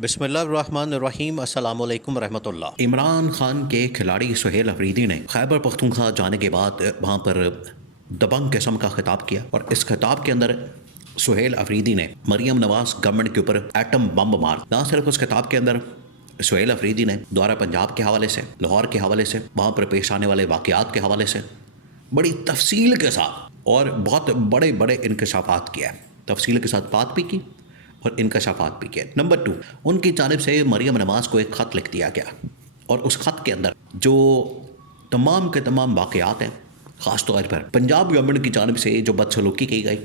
बिस्मिल्लाहिर्रहमानिर्रहीम अस्सलामु अलैकुम रहमतुल्लाह। इमरान खान के खिलाड़ी सुहेल अफरीदी ने खैबर पख्तूनख्वा जाने के बाद वहाँ पर दबंग किस्म का खिताब किया और इस खिताब के अंदर सुहेल अफरीदी ने मरियम नवाज गवर्नमेंट के ऊपर एटम बम मार। ना सिर्फ उस खिताब के अंदर सुहेल अफरीदी ने द्वारा पंजाब के हवाले से, लाहौर के हवाले से, वहाँ पर पेश आने वाले वाक़यात के हवाले से बड़ी तफसील के साथ और बहुत बड़े बड़े इंकशाफात किया है। तफसील के साथ बात भी की और इंकशाफात भी किए। नंबर 2, उनकी जानिब से मरियम नवाज को एक ख़त लिख दिया गया और उस ख़त के अंदर जो तमाम के तमाम वाक़यात हैं, ख़ास तौर पर पंजाब गवर्नमेंट की जानिब से जो बदसलूकी की गई,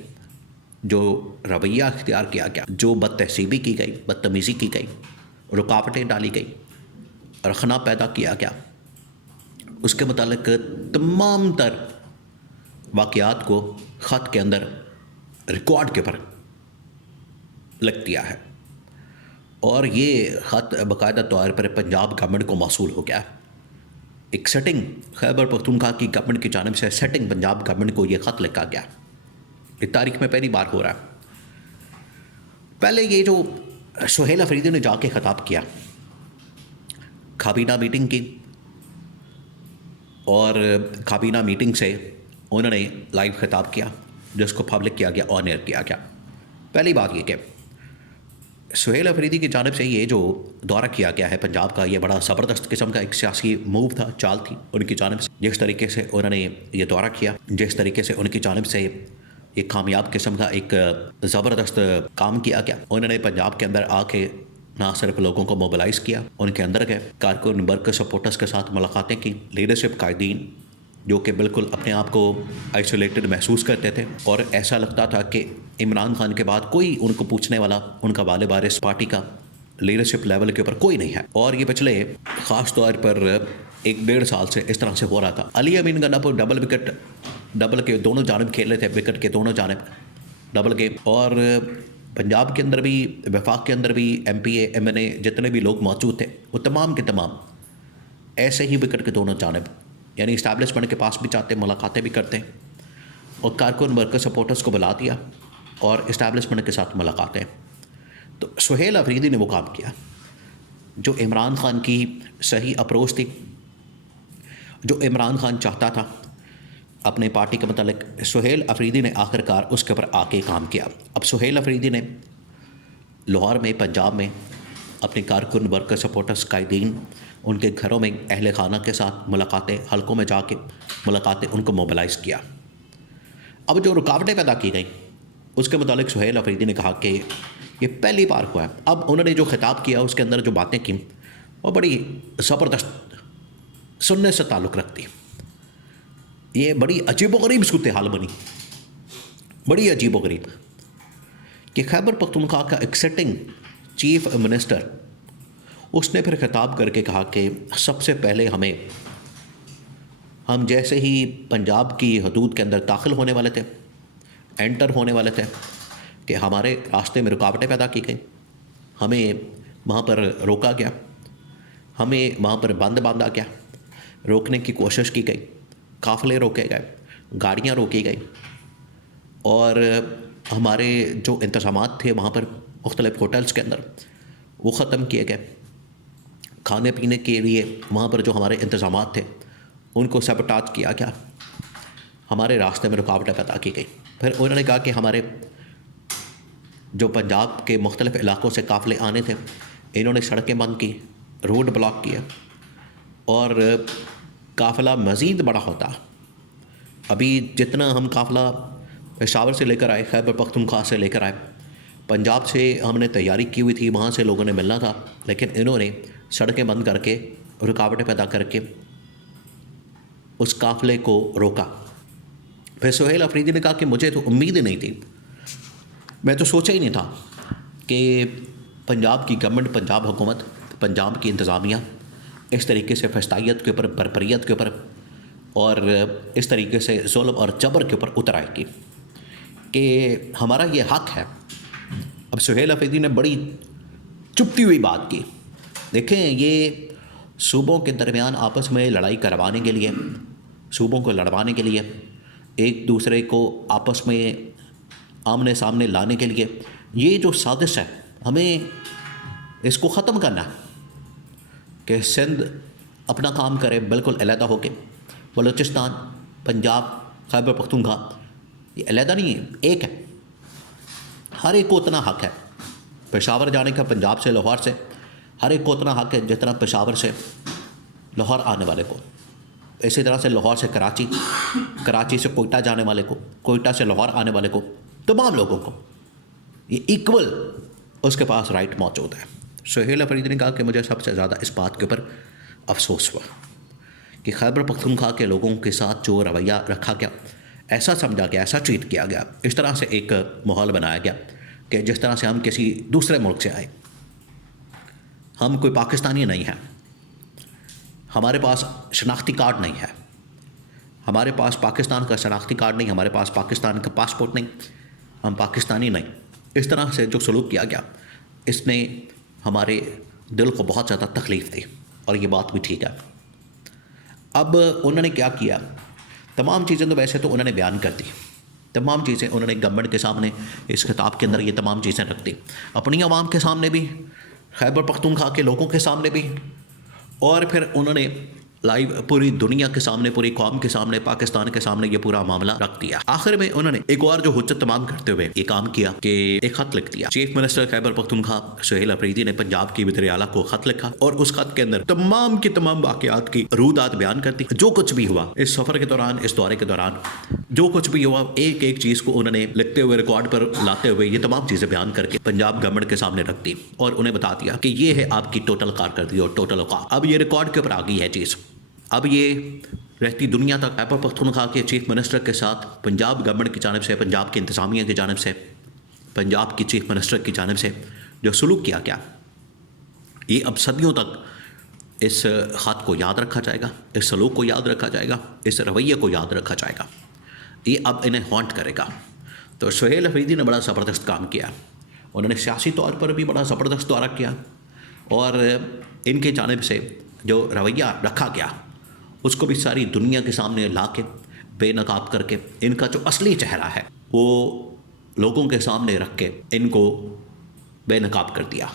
जो रवैया अख्तियार किया गया, जो बदतहसीबी की गई, बदतमीज़ी की गई, रुकावटें डाली गई, रखना पैदा किया गया, उसके मुतालिक तमाम तर वाक़यात को ख़त के अंदर रिकॉर्ड के पर लिख दिया है और ये ख़त बाकायदा तौर पर पंजाब गवर्नमेंट को मौसूल हो गया। एक सेटिंग खैबर पख्तूनख्वा की गवर्नमेंट की जानिब से सेटिंग पंजाब गवर्नमेंट को ये ख़त लिखा गया। इस तारीख में पहली बार हो रहा है। पहले ये जो सुहेल अफरीदी ने जाके ख़िताब किया, काबीना मीटिंग की और काबीना मीटिंग से उन्होंने लाइव ख़िताब किया जिसको पब्लिक किया गया, ऑन एयर किया गया। पहली बात ये कि सुहेल अफरीदी की जानिब से ये जो दौरा किया गया है पंजाब का, ये बड़ा ज़बरदस्त किस्म का एक सियासी मूव था, चाल थी उनकी जानिब से। जिस तरीके से उन्होंने ये दौरा किया, जिस तरीके से उनकी जानिब से एक कामयाब किस्म का एक ज़बरदस्त काम किया गया। उन्होंने पंजाब के अंदर आके ना सिर्फ लोगों को मोबिलाइज़ किया, उनके अंदर गए, कारकुन वर्ग सपोर्टर्स के साथ मुलाकातें की, लीडरशिप कायदीन जो कि बिल्कुल अपने आप को आइसोलेटेड महसूस करते थे और ऐसा लगता था कि इमरान खान के बाद कोई उनको पूछने वाला, उनका वाले वारिस पार्टी का लीडरशिप लेवल के ऊपर कोई नहीं है। और ये पिछले ख़ास तौर पर 1-1.5 साल से इस तरह से हो रहा था। अली अमीन गन्नापुर डबल के दोनों जानिब खेल रहे थे, विकेट के दोनों जानिब डबल के। और पंजाब के अंदर भी, वफाक के अंदर भी MPA MNA जितने भी लोग मौजूद थे वो तमाम के तमाम ऐसे ही विकेट के दोनों जानिब, यानी इस्टेब्लिशमेंट के पास भी जाते, मुलाकातें भी करते और कारकुन वर्कर सपोर्टर्स को बुला दिया और इस्टेब्लिशमेंट के साथ मुलाकातें। तो सुहेल अफरीदी ने वो काम किया जो इमरान खान की सही अप्रोच थी, जो इमरान खान चाहता था अपने पार्टी के मतलब। सुहेल अफरीदी ने आखिरकार उसके ऊपर आके काम किया। अब सुहेल अफरीदी ने लाहौर में, पंजाब में अपने कारकुन वर्कर सपोर्टर्स कायदीन, उनके घरों में अहले खाना के साथ मुलाकातें, हलकों में जाके मुलाकातें, उनको मोबिलाइज़ किया। अब जो रुकावटें पैदा की गई उसके मुतालिक सुहेल अफरीदी ने कहा कि ये पहली बार हुआ है। अब उन्होंने जो खिताब किया उसके अंदर जो बातें की वो बड़ी ज़बरदस्त सुनने से ताल्लुक़ रखती। ये बड़ी अजीबोगरीब सूरत हाल बनी, बड़ी अजीबोगरीब कि खैबर पख्तूनख्वा का एक सिटिंग चीफ मिनिस्टर, उसने फिर खिताब करके कहा कि सबसे पहले हम जैसे ही पंजाब की हदूद के अंदर दाखिल होने वाले थे, एंटर होने वाले थे, कि हमारे रास्ते में रुकावटें पैदा की गई, हमें वहाँ पर रोका गया, हमें वहाँ पर बंद बांधा गया, रोकने की कोशिश की गई, काफ़िले रोके गए, गाड़ियाँ रोकी गई और हमारे जो इंतज़ामात थे वहाँ पर मुख्तलिफ़ होटल्स के अंदर वो ख़त्म किए गए। खाने पीने के लिए वहाँ पर जो हमारे इंतज़ामात थे उनको सबटाज किया गया, हमारे रास्ते में रुकावटें पैदा की गई। फिर उन्होंने कहा कि हमारे जो पंजाब के मुख्तलिफ़ इलाक़ों से काफ़िले आने थे, इन्होंने सड़कें बंद की, रोड ब्लॉक किया और काफ़िला मज़ीद बड़ा होता। अभी जितना हम काफ़िला पेशावर से लेकर आए, खैबर पख्तूनख्वा से लेकर आए, पंजाब से हमने तैयारी की हुई थी, वहाँ से लोगों ने मिलना था, लेकिन इन्होंने सड़कें बंद करके, रुकावटें पैदा करके उस काफ़िले को रोका। फिर सुहेल अफरीदी ने कहा कि मुझे तो उम्मीद ही नहीं थी, मैं तो सोचा ही नहीं था कि पंजाब की गवर्नमेंट, पंजाब हुकूमत, पंजाब की इंतज़ामिया इस तरीके से फस्तायत के ऊपर, बरबरीत के ऊपर और इस तरीके से जुल्म और जबर के ऊपर उतर आएगी कि हमारा ये हक़ है। अब सुहेल अफरीदी ने बड़ी चुपती हुई बात की। देखें, ये सूबों के दरमियान आपस में लड़ाई करवाने के लिए, सूबों को लड़वाने के लिए, एक दूसरे को आपस में आमने सामने लाने के लिए, ये जो साजिश है, हमें इसको ख़त्म करना है कि सिंध अपना काम करे बिल्कुल अलहदा होके, बलूचिस्तान, पंजाब, खैबर पख्तूनख्वा ये अलहदा नहीं है, एक है। हर एक को उतना हक है पेशावर जाने का, पंजाब से, लाहौर से, हर एक को उतना हक है जितना पेशावर से लाहौर आने वाले को। इसी तरह से लाहौर से कराची, कराची से कोयटा जाने वाले को, कोयटा से लाहौर आने वाले को, तमाम लोगों को ये इक्वल उसके पास राइट मौजूद है। सुहेल अफरीदी ने कहा कि मुझे सबसे ज़्यादा इस बात के ऊपर अफसोस हुआ कि खैबर पख्तूनख्वा के लोगों के साथ जो रवैया रखा गया, ऐसा समझा गया, ऐसा ट्रीट किया गया, इस तरह से एक माहौल बनाया गया कि जिस तरह से हम किसी दूसरे मुल्क से आए। हम कोई पाकिस्तानी नहीं हैं, हमारे पास शनाख्ती कार्ड नहीं है, हमारे पास पाकिस्तान का शनाख्ती कार्ड नहीं, हमारे पास पाकिस्तान का पासपोर्ट नहीं, हम पाकिस्तानी नहीं। इस तरह से जो सलूक किया गया इसने हमारे दिल को बहुत ज़्यादा तकलीफ़ दी और ये बात भी ठीक है। अब उन्होंने क्या किया, तमाम चीज़ें तो वैसे तो उन्होंने बयान कर दी, तमाम चीज़ें उन्होंने गवर्नमेंट के सामने इस खिताब के अंदर ये तमाम चीज़ें रख दी, अपनी आवाम के सामने भी, खैबर पख्तूनख्वा के लोगों के सामने भी, और फिर उन्होंने लाइव पूरी दुनिया के सामने, पूरी कौम के सामने, पाकिस्तान के सामने ये पूरा मामला रख दिया। आखिर में उन्होंने एक और जो हुज्जत तमाम करते हुए ये काम किया कि एक खत लिख दिया। चीफ मिनिस्टर खैबर पख्तूनख्वा सुहेल अफरीदी ने पंजाब की वज़ीर आला को खत लिखा और उस खत के अंदर तमाम की तमाम वाक़यात की रूदात बयान कर दी। जो कुछ भी हुआ इस सफ़र के दौरान, इस दौरे के दौरान जो कुछ भी हुआ, एक एक चीज़ को उन्होंने लिखते हुए, रिकॉर्ड पर लाते हुए ये तमाम चीज़ें बयान करके पंजाब गवर्नमेंट के सामने रख दी और उन्हें बता दिया कि ये है आपकी टोटल कारकर्दगी और टोटल औकात। अब ये रिकॉर्ड के ऊपर आ गई है चीज़। अब ये रहती दुनिया तक खैबर पख्तूनख्वा के चीफ मिनिस्टर के साथ पंजाब गवर्नमेंट की जानिब से, पंजाब की इंतज़ामिया की जानिब से, पंजाब की चीफ मिनिस्टर की जानिब से जो सलूक किया गया, ये अब सदियों तक इस ख़त को याद रखा जाएगा, इस सलूक को याद रखा जाएगा, इस रवैये को याद रखा जाएगा। ये अब इन्हें हॉन्ट करेगा। तो सुहेल अफरीदी ने बड़ा ज़बरदस्त काम किया, उन्होंने सियासी तौर पर भी बड़ा ज़बरदस्त दौरा किया और इनके जानिब से जो रवैया रखा गया उसको भी सारी दुनिया के सामने ला के, बेनकाब करके, इनका जो असली चेहरा है वो लोगों के सामने रख के इनको बेनकाब कर दिया।